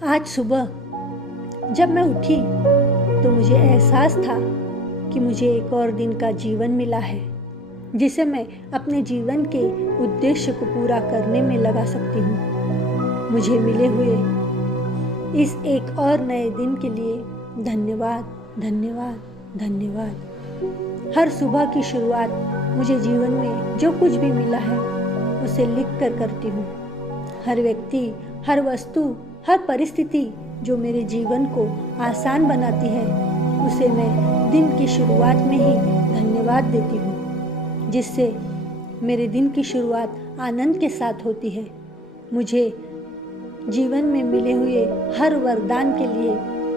आज सुबह जब मैं उठी तो मुझे एहसास था कि मुझे एक और दिन का जीवन मिला है जिसे मैं अपने जीवन के उद्देश्य को पूरा करने में लगा सकती हूँ। मुझे मिले हुए इस एक और नए दिन के लिए धन्यवाद, धन्यवाद, धन्यवाद। हर सुबह की शुरुआत मुझे जीवन में जो कुछ भी मिला है उसे लिख कर करती हूँ। हर व्यक्ति, हर वस्तु, हर परिस्थिति जो मेरे जीवन को आसान बनाती है उसे मैं दिन की शुरुआत में ही धन्यवाद देती हूँ, जिससे मेरे दिन की शुरुआत आनंद के साथ होती है। मुझे जीवन में मिले हुए हर वरदान के लिए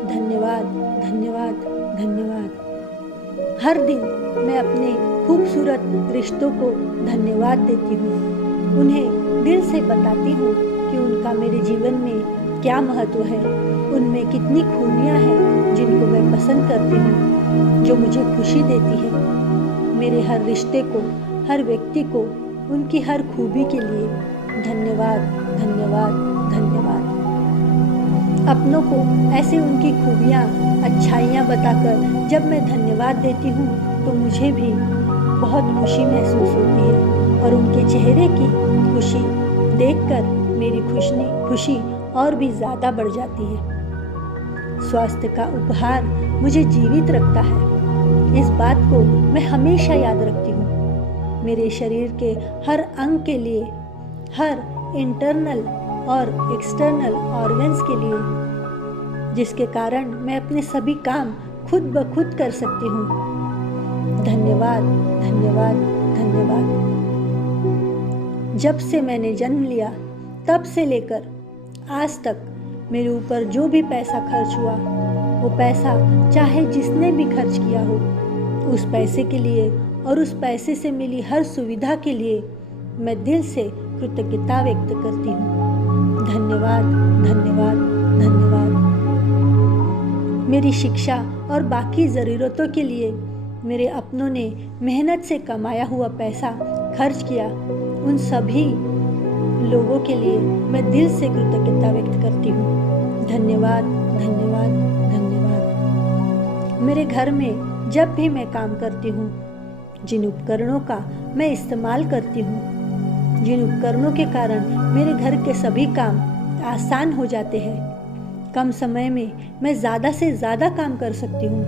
धन्यवाद, धन्यवाद, धन्यवाद। हर दिन मैं अपने खूबसूरत रिश्तों को धन्यवाद देती हूँ। उन्हें दिल से बताती हूँ कि उनका मेरे जीवन में क्या महत्व है, उनमें कितनी खूबियाँ हैं जिनको मैं पसंद करती हूँ, जो मुझे खुशी देती है। मेरे हर रिश्ते को, हर व्यक्ति को उनकी हर खूबी के लिए धन्यवाद, धन्यवाद, धन्यवाद। अपनों को ऐसे उनकी खूबियाँ, अच्छाइयाँ बताकर जब मैं धन्यवाद देती हूँ तो मुझे भी बहुत खुशी महसूस होती है और उनके चेहरे की खुशी देखकर मेरी खुशी और भी ज़्यादा बढ़ जाती है। स्वास्थ्य का उपहार मुझे जीवित रखता है, इस बात को मैं हमेशा याद रखती हूँ। मेरे शरीर के हर अंग के लिए, हर इंटरनल और एक्सटर्नल ऑर्गन्स के लिए, जिसके कारण मैं अपने सभी काम खुद ब खुद कर सकती हूँ। धन्यवाद, धन्यवाद, धन्यवाद। जब से मैंने जन्म लिया तब से लेकर आज तक मेरे ऊपर जो भी पैसा खर्च हुआ, वो पैसा चाहे जिसने भी खर्च किया हो, उस पैसे के लिए और उस पैसे से मिली हर सुविधा के लिए मैं दिल से कृतज्ञता व्यक्त करती हूँ। धन्यवाद, धन्यवाद, धन्यवाद। मेरी शिक्षा और बाकी ज़रूरतों के लिए मेरे अपनों ने मेहनत से कमाया हुआ पैसा खर्च किया, उन सभी लोगों के लिए मैं दिल से कृतज्ञता व्यक्त करती हूँ। धन्यवाद, धन्यवाद, धन्यवाद। मेरे घर में जब भी मैं काम करती हूँ, जिन उपकरणों का मैं इस्तेमाल करती हूँ, जिन उपकरणों के कारण मेरे घर के सभी काम आसान हो जाते हैं, कम समय में मैं ज़्यादा से ज़्यादा काम कर सकती हूँ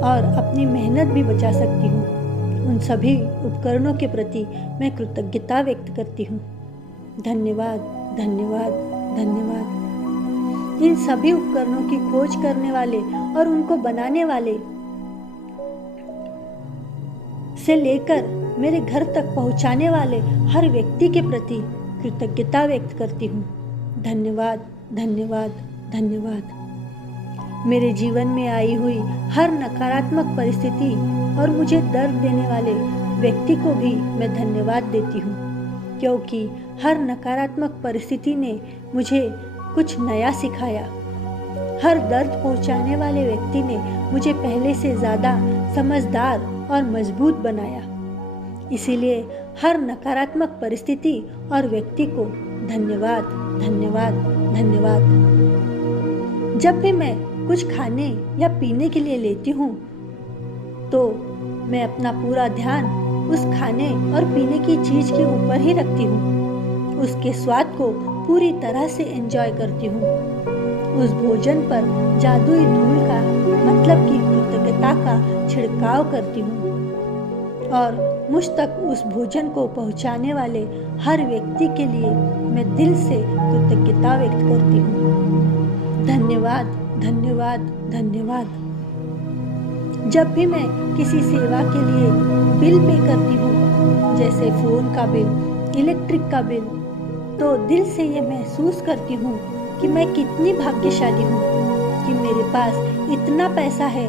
और अपनी मेहनत भी बचा सकती हूँ, उन सभी उपकरणों के प्रति मैं कृतज्ञता व्यक्त करती हूँ। धन्यवाद, धन्यवाद, धन्यवाद। इन सभी उपकरणों की खोज करने वाले और उनको बनाने वाले से लेकर मेरे घर तक पहुंचाने वाले हर व्यक्ति के प्रति कृतज्ञता व्यक्त करती हूँ। धन्यवाद, धन्यवाद, धन्यवाद। मेरे जीवन में आई हुई हर नकारात्मक परिस्थिति और मुझे दर्द देने वाले व्यक्ति को भी मैं धन्यवाद देती हूँ, क्योंकि हर नकारात्मक परिस्थिति ने मुझे कुछ नया सिखाया। हर दर्द पहुंचाने वाले व्यक्ति ने मुझे पहले से ज़्यादा समझदार और मजबूत बनाया। इसीलिए हर नकारात्मक परिस्थिति और व्यक्ति को धन्यवाद, धन्यवाद, धन्यवाद। जब भी मैं कुछ खाने या पीने के लिए लेती हूँ तो मैं अपना पूरा ध्यान उस खाने और पीने की चीज़ के ऊपर ही रखती हूँ। उसके स्वाद को पूरी तरह से एंजॉय करती हूँ। उस भोजन पर जादुई धूल का मतलब कि कृतज्ञता का छिड़काव करती हूँ और मुझ तक उस भोजन को पहुँचाने वाले हर व्यक्ति के लिए मैं दिल से कृतज्ञता व्यक्त करती हूँ। धन्यवाद, धन्यवाद, धन्यवाद। जब भी मैं किसी सेवा के लिए बिल पे करती हूँ, जैसे फ़ोन का बिल, इलेक्ट्रिक का बिल, तो दिल से ये महसूस करती हूँ कि मैं कितनी भाग्यशाली हूँ कि मेरे पास इतना पैसा है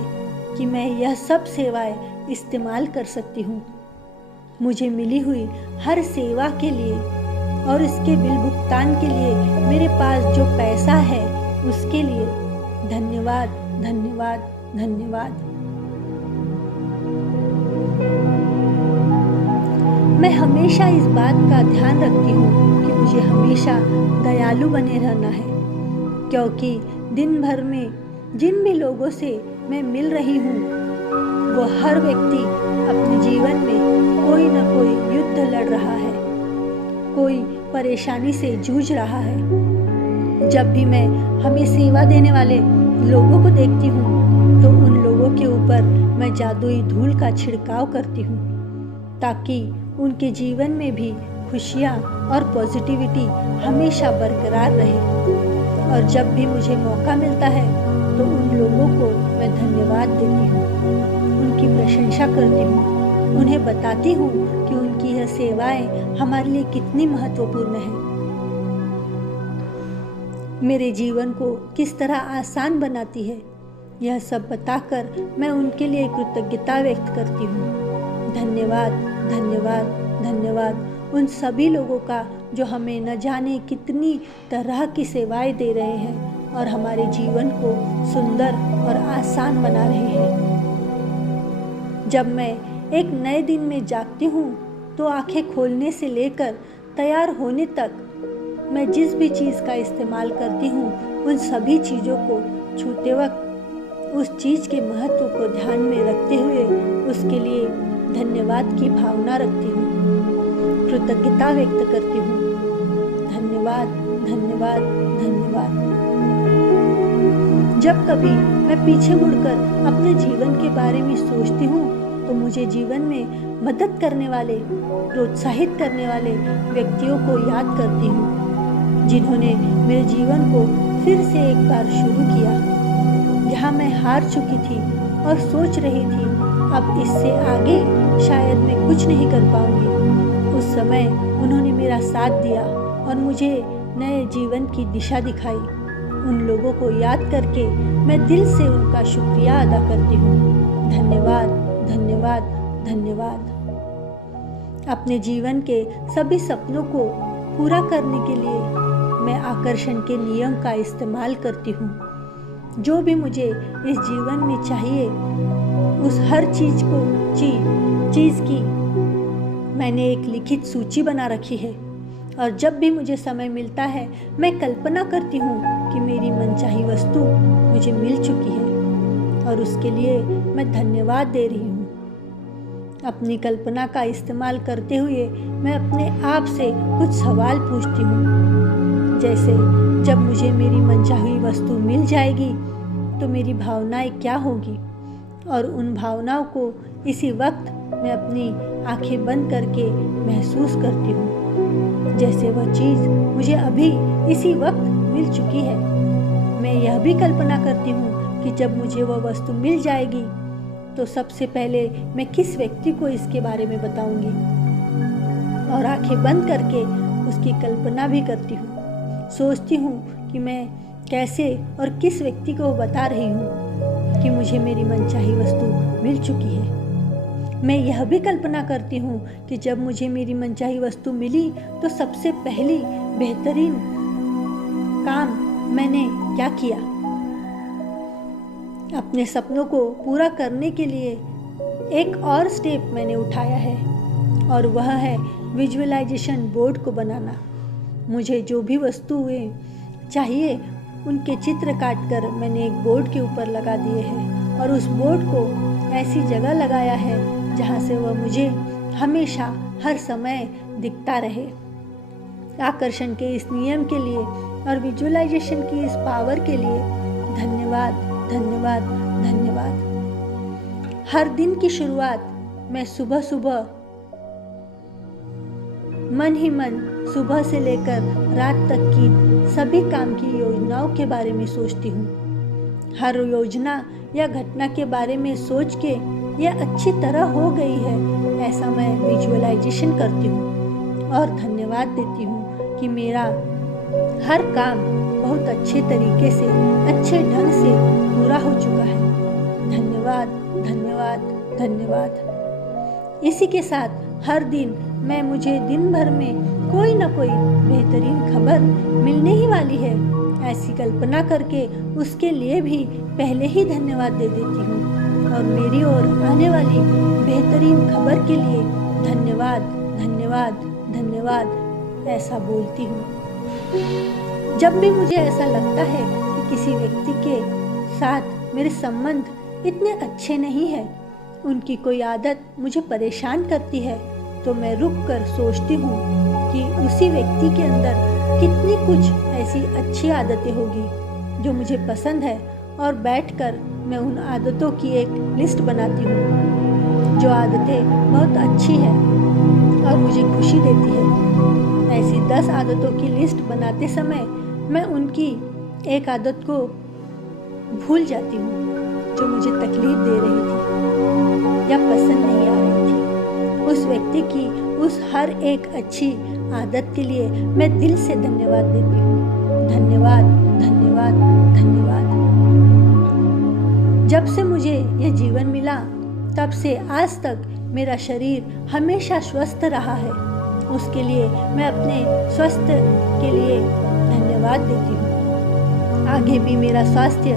कि मैं यह सब सेवाएं इस्तेमाल कर सकती हूँ। मुझे मिली हुई हर सेवा के लिए और इसके बिल भुगतान के लिए मेरे पास जो पैसा है उसके लिए धन्यवाद, धन्यवाद, धन्यवाद। मैं हमेशा इस बात का ध्यान रखती हूँ कि मुझे हमेशा दयालु बने रहना है। क्योंकि दिन भर में जिन भी लोगों से मैं मिल रही हूँ वो हर व्यक्ति अपने जीवन में कोई न कोई युद्ध लड़ रहा है, कोई परेशानी से जूझ रहा है। जब भी मैं हमें सेवा देने वाले लोगों को देखती हूँ तो उन लोगों के ऊपर मैं जादुई धूल का छिड़काव करती हूँ ताकि उनके जीवन में भी खुशियाँ और पॉजिटिविटी हमेशा बरकरार रहे। और जब भी मुझे मौका मिलता है तो उन लोगों को मैं धन्यवाद देती हूँ, उनकी प्रशंसा करती हूँ, उन्हें बताती हूँ कि उनकी यह सेवाएं हमारे लिए कितनी महत्वपूर्ण है, मेरे जीवन को किस तरह आसान बनाती है। यह सब बताकर मैं उनके लिए कृतज्ञता व्यक्त करती हूँ। धन्यवाद, धन्यवाद, धन्यवाद उन सभी लोगों का जो हमें न जाने कितनी तरह की सेवाएं दे रहे हैं और हमारे जीवन को सुंदर और आसान बना रहे हैं। जब मैं एक नए दिन में जागती हूँ तो आंखें खोलने से लेकर तैयार होने तक मैं जिस भी चीज़ का इस्तेमाल करती हूँ उन सभी चीज़ों को छूते वक्त उस चीज़ के महत्व को ध्यान में रखते हुए उसके लिए धन्यवाद की भावना रखती हूँ, कृतज्ञता व्यक्त करती हूँ। धन्यवाद, धन्यवाद, धन्यवाद। जब कभी मैं पीछे मुड़कर अपने जीवन के बारे में सोचती हूँ तो मुझे जीवन में मदद करने वाले, प्रोत्साहित करने वाले व्यक्तियों को याद करती हूँ जिन्होंने मेरे जीवन को फिर से एक बार शुरू किया। जहाँ मैं हार चुकी थी और सोच रही थी अब इससे आगे शायद मैं कुछ नहीं कर पाऊंगी, उस समय उन्होंने मेरा साथ दिया और मुझे नए जीवन की दिशा दिखाई। उन लोगों को याद करके मैं दिल से उनका शुक्रिया अदा करती हूँ। धन्यवाद, धन्यवाद, धन्यवाद। अपने जीवन के सभी सपनों को पूरा करने के लिए मैं आकर्षण के नियम का इस्तेमाल करती हूँ। जो भी मुझे इस जीवन में चाहिए उस हर चीज़ की मैंने एक लिखित सूची बना रखी है और जब भी मुझे समय मिलता है मैं कल्पना करती हूँ कि मेरी मनचाही वस्तु मुझे मिल चुकी है और उसके लिए मैं धन्यवाद दे रही हूँ। अपनी कल्पना का इस्तेमाल करते हुए मैं अपने आप से कुछ सवाल पूछती हूँ, जैसे जब मुझे मेरी मनचाही वस्तु मिल जाएगी तो मेरी भावनाएं क्या होगी, और उन भावनाओं को इसी वक्त मैं अपनी आंखें बंद करके महसूस करती हूँ जैसे वह चीज़ मुझे अभी इसी वक्त मिल चुकी है। मैं यह भी कल्पना करती हूँ कि जब मुझे वह वस्तु मिल जाएगी तो सबसे पहले मैं किस व्यक्ति को इसके बारे में बताऊंगी और आंखें बंद करके उसकी कल्पना भी करती हूँ। सोचती हूँ कि मैं कैसे और किस व्यक्ति को बता रही हूँ कि मुझे मेरी मनचाही वस्तु मिल चुकी है। मैं यह भी कल्पना करती हूँ कि जब मुझे मेरी मनचाही वस्तु मिली तो सबसे पहली बेहतरीन काम मैंने क्या किया। अपने सपनों को पूरा करने के लिए एक और स्टेप मैंने उठाया है और वह है विजुअलाइजेशन बोर्ड को बनाना। मुझे जो भी वस्तुएं चाहिए उनके चित्र काटकर मैंने एक बोर्ड के ऊपर लगा दिए हैं और उस बोर्ड को ऐसी जगह लगाया है जहां से वह मुझे हमेशा हर समय दिखता रहे। आकर्षण के इस नियम के लिए और विजुअलाइजेशन की इस पावर के लिए धन्यवाद, धन्यवाद, धन्यवाद। हर दिन की शुरुआत मैं सुबह सुबह मन ही मन सुबह से लेकर रात तक की सभी काम की योजनाओं के बारे में सोचती हूँ। हर योजना या घटना के बारे में सोच के यह अच्छी तरह हो गई है ऐसा मैं विजुअलाइजेशन करती हूँ और धन्यवाद देती हूँ कि मेरा हर काम बहुत अच्छे तरीके से, अच्छे ढंग से पूरा हो चुका है। धन्यवाद, धन्यवाद, धन्यवाद। इसी के साथ हर दिन मुझे दिन भर में कोई ना कोई बेहतरीन खबर मिलने ही वाली है ऐसी कल्पना करके उसके लिए भी पहले ही धन्यवाद दे देती हूँ और मेरी ओर आने वाली बेहतरीन खबर के लिए धन्यवाद, धन्यवाद, धन्यवाद ऐसा बोलती हूँ। जब भी मुझे ऐसा लगता है कि किसी व्यक्ति के साथ मेरे संबंध इतने अच्छे नहीं हैं, उनकी कोई आदत मुझे परेशान करती है, तो मैं रुक कर सोचती हूँ कि उसी व्यक्ति के अंदर कितनी कुछ ऐसी अच्छी आदतें होगी जो मुझे पसंद है, और बैठकर मैं उन आदतों की एक लिस्ट बनाती हूँ जो आदतें बहुत अच्छी हैं और मुझे खुशी देती है। ऐसी 10 आदतों की लिस्ट बनाते समय मैं उनकी एक आदत को भूल जाती हूँ जो मुझे तकलीफ दे रही थी या पसंद नहीं आ रही थी। उस व्यक्ति की उस हर एक अच्छी आदत के लिए मैं दिल से धन्यवाद देती हूँ। धन्यवाद, धन्यवाद, धन्यवाद। जब से मुझे यह जीवन मिला तब से आज तक मेरा शरीर हमेशा स्वस्थ रहा है। उसके लिए मैं अपने स्वास्थ्य के लिए धन्यवाद देती हूँ। आगे भी मेरा स्वास्थ्य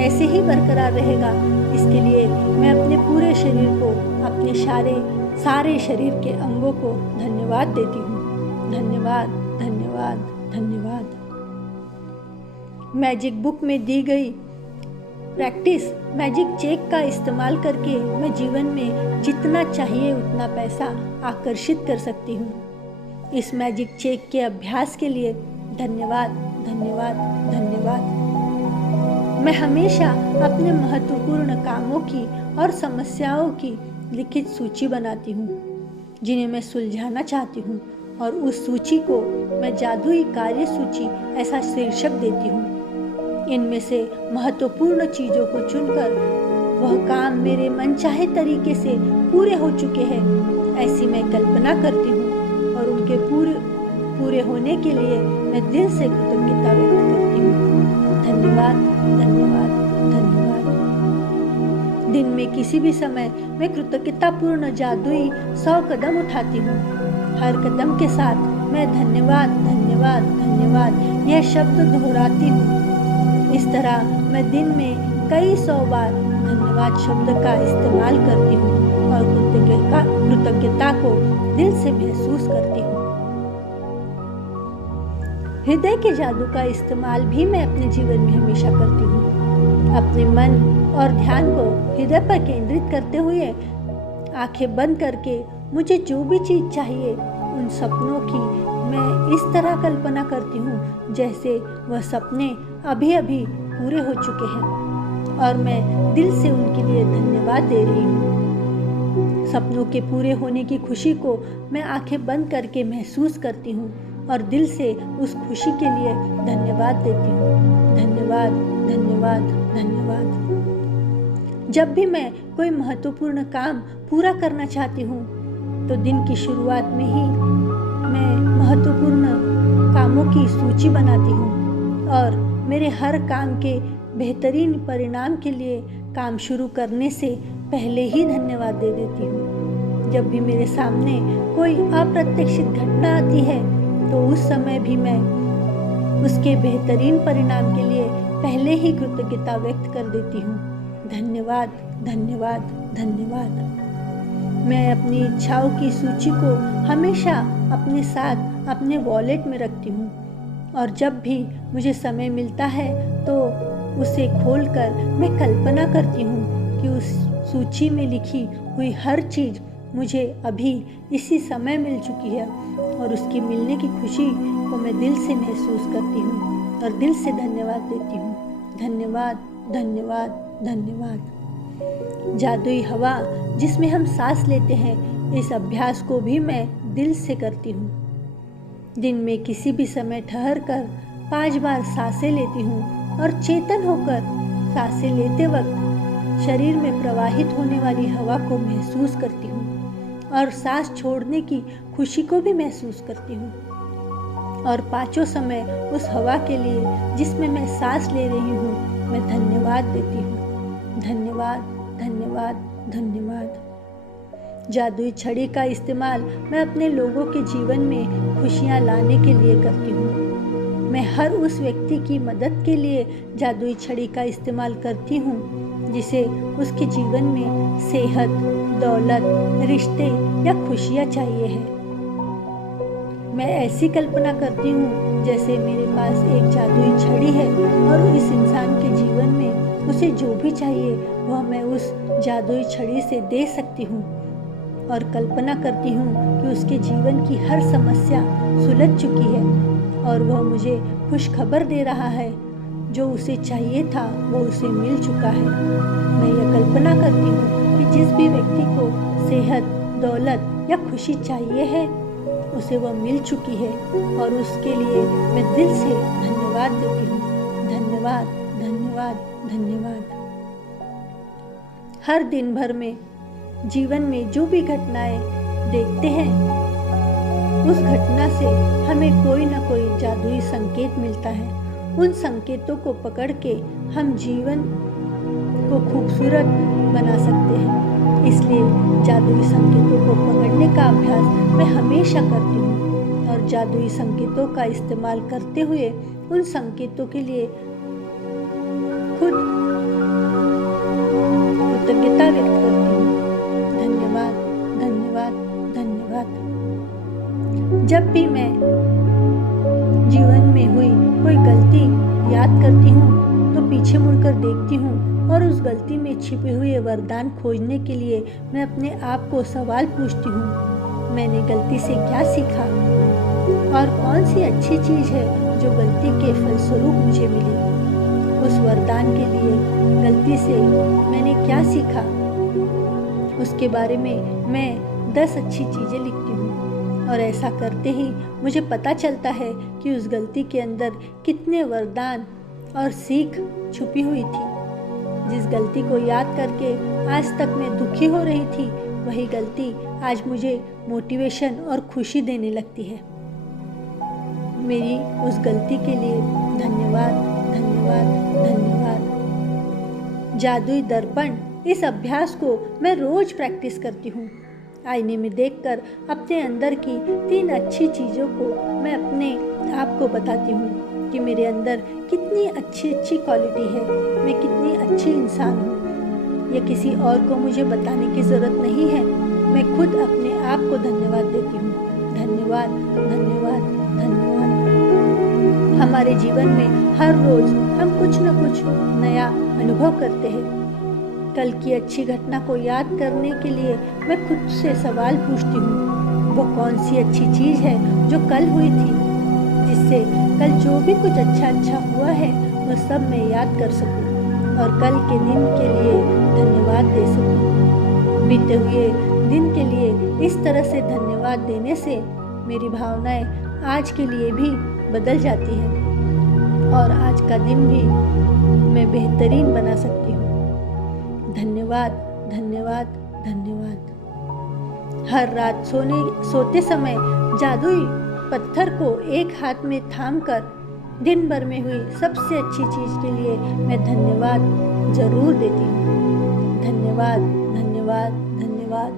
ऐसे ही बरकरार रहेगा, इसके लिए मैं अपने पूरे शरीर को, अपने सारे शरीर के अंगों को धन्यवाद देती हूँ। धन्यवाद, धन्यवाद, धन्यवाद। मैजिक बुक में दी गई प्रैक्टिस मैजिक चेक का इस्तेमाल करके मैं जीवन में जितना चाहिए उतना पैसा आकर्षित कर सकती हूँ। इस मैजिक चेक के अभ्यास के लिए धन्यवाद, धन्यवाद, धन्यवाद। मैं हमेशा अपने महत्वपूर्ण कामों की और समस्याओं की लिखित सूची बनाती हूँ जिन्हें मैं सुलझाना चाहती हूँ, और उस सूची को मैं जादुई कार्य सूची ऐसा शीर्षक देती हूँ। इनमें से महत्वपूर्ण चीज़ों को चुनकर वह काम मेरे मनचाहे तरीके से पूरे हो चुके हैं ऐसी मैं कल्पना करती हूँ, और उनके पूरे होने के लिए मैं दिल से कृतज्ञता व्यक्त करती हूँ। धन्यवाद, धन्यवाद, धन्यवाद। दिन में किसी भी समय मैं कृतज्ञतापूर्ण जादुई 100 कदम उठाती हूँ। हर कदम के साथ मैं धन्यवाद, धन्यवाद, धन्यवाद यह शब्द दोहराती हूँ। इस तरह मैं दिन में कई 100 बार धन्यवाद शब्द का इस्तेमाल करती हूँ और कृतज्ञता को दिल से महसूस करती हूँ। हृदय के जादू का इस्तेमाल भी मैं अपने जीवन में हमेशा करती हूँ। अपने मन और ध्यान को हृदय पर केंद्रित करते हुए आंखें बंद करके मुझे जो भी चीज़ चाहिए उन सपनों की मैं इस तरह कल्पना करती हूँ जैसे वह सपने अभी अभी पूरे हो चुके हैं, और मैं दिल से उनके लिए धन्यवाद दे रही हूँ। सपनों के पूरे होने की खुशी को मैं आंखें बंद करके महसूस करती हूँ और दिल से उस खुशी के लिए धन्यवाद देती हूँ। धन्यवाद, धन्यवाद, धन्यवाद। जब भी मैं कोई महत्वपूर्ण काम पूरा करना चाहती हूँ तो दिन की शुरुआत में ही मैं महत्वपूर्ण कामों की सूची बनाती हूँ और मेरे हर काम के बेहतरीन परिणाम के लिए काम शुरू करने से पहले ही धन्यवाद दे देती हूँ। जब भी मेरे सामने कोई अप्रत्याशित घटना आती है तो उस समय भी मैं उसके बेहतरीन परिणाम के लिए पहले ही कृतज्ञता व्यक्त कर देती हूँ। धन्यवाद, धन्यवाद, धन्यवाद। मैं अपनी इच्छाओं की सूची को हमेशा अपने साथ अपने वॉलेट में रखती हूँ, और जब भी मुझे समय मिलता है तो उसे खोलकर मैं कल्पना करती हूँ कि उस सूची में लिखी हुई हर चीज़ मुझे अभी इसी समय मिल चुकी है, और उसकी मिलने की खुशी को मैं दिल से महसूस करती हूँ और दिल से धन्यवाद देती हूँ। धन्यवाद, धन्यवाद, धन्यवाद। जादुई हवा जिसमें हम सांस लेते हैं, इस अभ्यास को भी मैं दिल से करती हूँ। दिन में किसी भी समय ठहर कर 5 बार सांसें लेती हूँ और चेतन होकर सांसें लेते वक्त शरीर में प्रवाहित होने वाली हवा को महसूस करती हूँ और सांस छोड़ने की खुशी को भी महसूस करती हूँ, और 5 समय उस हवा के लिए जिसमें मैं सांस ले रही हूँ मैं धन्यवाद देती हूँ। धन्यवाद, धन्यवाद, धन्यवाद। जादुई छड़ी का इस्तेमाल मैं अपने लोगों के जीवन में खुशियाँ लाने के लिए करती हूँ। मैं हर उस व्यक्ति की मदद के लिए जादुई छड़ी का इस्तेमाल करती हूँ जिसे उसके जीवन में सेहत, दौलत, रिश्ते या खुशियाँ चाहिए है। मैं ऐसी कल्पना करती हूँ जैसे मेरे पास एक जादुई छड़ी है और इस इंसान के जीवन में उसे जो भी चाहिए वह मैं उस जादुई छड़ी से दे सकती हूँ। और कल्पना करती हूँ कि उसके जीवन की हर समस्या सुलझ चुकी है और वह मुझे खुशखबर दे रहा है, जो उसे चाहिए था वो उसे मिल चुका है। मैं यह कल्पना करती हूँ कि जिस भी व्यक्ति को सेहत, दौलत या खुशी चाहिए है उसे वह मिल चुकी है और उसके लिए मैं दिल से धन्यवाद देती हूँ। धन्यवाद, धन्यवाद, धन्यवाद। हर दिन भर में जीवन में जो भी घटनाएं देखते हैं उस घटना से हमें कोई ना कोई जादुई संकेत मिलता है। उन संकेतों को पकड़ के हम जीवन को खूबसूरत बना सकते हैं। इसलिए जादुई संकेतों को पकड़ने का अभ्यास मैं हमेशा करती हूँ और जादुई संकेतों का इस्तेमाल करते हुए उन संकेतों के लिए खुद कृतज्ञता व्यक्त करती हूँ। धन्यवाद, धन्यवाद, धन्यवाद। जब भी मैं जीवन में हुई कोई गलती याद करती हूँ तो पीछे मुड़कर देखती हूँ और उस गलती में छिपे हुए वरदान खोजने के लिए मैं अपने आप को सवाल पूछती हूँ, मैंने गलती से क्या सीखा और कौन सी अच्छी चीज़ है जो गलती के फलस्वरूप मुझे मिली। उस वरदान के लिए गलती से मैंने क्या सीखा उसके बारे में मैं 10 अच्छी चीज़ें लिखती हूँ और ऐसा करते ही मुझे पता चलता है कि उस गलती के अंदर कितने वरदान और सीख छुपी हुई थी। जिस गलती को याद करके आज तक मैं दुखी हो रही थी वही गलती आज मुझे मोटिवेशन और खुशी देने लगती है। मेरी उस गलती के लिए धन्यवाद, धन्यवाद, धन्यवाद। जादुई दर्पण, इस अभ्यास को मैं रोज प्रैक्टिस करती हूँ। आईने में देखकर अपने अंदर की 3 अच्छी चीज़ों को मैं अपने आप को बताती हूँ कि मेरे अंदर कितनी अच्छी क्वालिटी है, मैं कितनी अच्छी इंसान हूँ। यह किसी और को मुझे बताने की ज़रूरत नहीं है, मैं खुद अपने आप को धन्यवाद देती हूँ। धन्यवाद, धन्यवाद, धन्यवाद। हमारे जीवन में हर रोज़ हम कुछ न कुछ नया अनुभव करते हैं। कल की अच्छी घटना को याद करने के लिए मैं खुद से सवाल पूछती हूँ, वो कौन सी अच्छी चीज़ है जो कल हुई थी, जिससे कल जो भी कुछ अच्छा हुआ है वो सब मैं याद कर सकूं और कल के दिन के लिए धन्यवाद दे सकूं। बीते हुए दिन के लिए इस तरह से धन्यवाद देने से मेरी भावनाएं आज के लिए भी बदल जाती हैं और आज का दिन भी मैं बेहतरीन बना सकती हूँ। धन्यवाद, धन्यवाद, धन्यवाद। हर रात सोते समय जादुई पत्थर को एक हाथ में थामकर दिन भर में हुई सबसे अच्छी चीज़ के लिए मैं धन्यवाद जरूर देती हूँ। धन्यवाद, धन्यवाद, धन्यवाद।